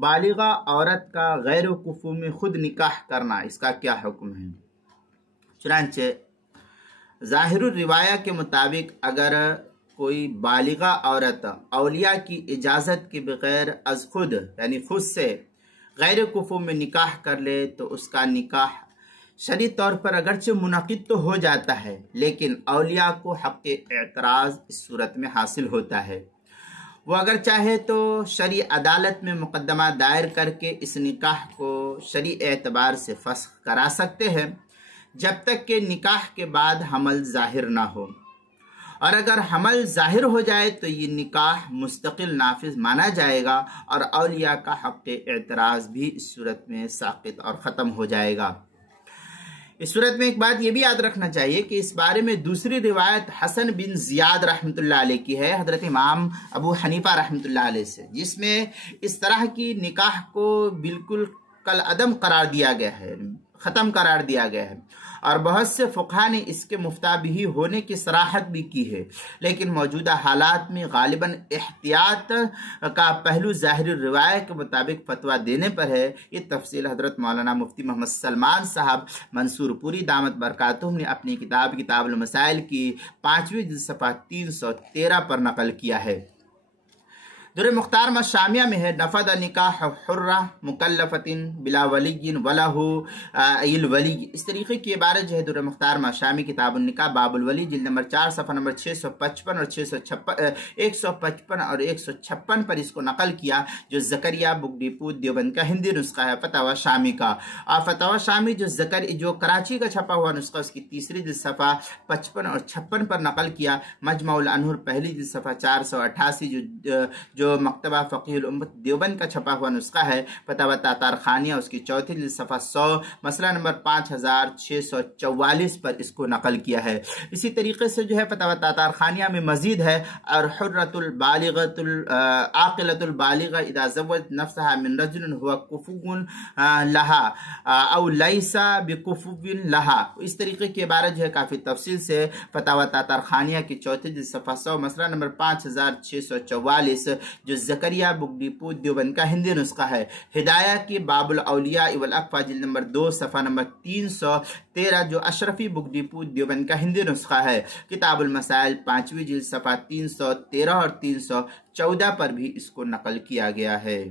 بالغہ عورت کا غیر کفو میں خود نکاح کرنا، اس کا کیا حکم ہے؟ چنانچہ ظاہر الروایہ کے مطابق اگر کوئی بالغہ عورت اولیاء کی اجازت کے بغیر از خود یعنی خود سے غیر کفو میں نکاح کر لے تو اس کا نکاح شرعی طور پر اگرچہ منعقد تو ہو جاتا ہے، لیکن اولیاء کو حق اعتراض اس صورت میں حاصل ہوتا ہے۔ وہ اگر چاہے تو شرعی عدالت میں مقدمہ دائر کر کے اس نکاح کو شرعی اعتبار سے فسخ کرا سکتے ہیں، جب تک کہ نکاح کے بعد حمل ظاہر نہ ہو، اور اگر حمل ظاہر ہو جائے تو یہ نکاح مستقل نافذ مانا جائے گا اور اولیاء کا حق اعتراض بھی اس صورت میں ساقط اور ختم ہو جائے گا۔ اس صورت میں ایک بات یہ بھی یاد رکھنا چاہیے کہ اس بارے میں دوسری روایت حسن بن زیاد رحمۃ اللہ علیہ کی ہے، حضرت امام ابو حنیفہ رحمۃ اللہ علیہ سے، جس میں اس طرح کی نکاح کو بالکل کالعدم قرار دیا گیا ہے، ختم قرار دیا گیا ہے، اور بہت سے فقہا نے اس کے مفتابہی ہونے کی صراحت بھی کی ہے، لیکن موجودہ حالات میں غالباً احتیاط کا پہلو ظاہر روایت کے مطابق فتویٰ دینے پر ہے۔ یہ تفصیل حضرت مولانا مفتی محمد سلمان صاحب منصور پوری دامت برکاتہم نے اپنی کتاب المسائل کی 5ویں جلد صفحہ 313 پر نقل کیا ہے۔ در مختار شامیہ میں ہے نفد نکاح حرہ مکلفت بلا ولی ولہ الولی، اس طریقے کی عبارت جو ہے در مختار شامی کتاب النکاح باب الولی جلد نمبر 4 صفحہ نمبر 655 اور 155 اور 156 پر اس کو نقل کیا، جو زکریا بک ڈپو دیوبند کا ہندی نسخہ ہے فتاوی شامی کا، اور فتاوی شامی جو کراچی کا چھپا ہوا نسخہ اس کی تیسری جلد صفحہ 55 اور 56 پر نقل کیا، مجمع الانہر پہلی جلد صفحہ 488 جو مکتبہ فقیہ الامت دیوبند کا چھپا ہوا نسخہ ہے، فتاوی تاتار خانیہ اس کی چوتھی جلد صفحہ 100 مسئلہ نمبر 5644 پر اس کو نقل کیا ہے۔ اسی طریقے سے جو ہے فتاوی تاتار خانیہ میں مزید ہے، اور حرۃ البالغۃ عاقلۃ البالغہ اذا زوجت نفسها من رجل هو کفو لها او لیس بکفو لها، اس طریقے کی عبارت جو ہے کافی تفصیل سے فتاوی تاتار خانیہ کی چوتھی جلد صفحہ 100 مسئلہ نمبر 5644 جو زکریا بک ڈپو دیوبند کا ہندی نسخہ ہے، ہدایہ کی باب الاولیاء والاقفا جلد نمبر 2 صفحہ نمبر 313 جو اشرفی بک ڈپو دیوبند کا ہندی نسخہ ہے، کتاب المسائل 5ویں جلد صفحہ 313 اور 314 پر بھی اس کو نقل کیا گیا ہے۔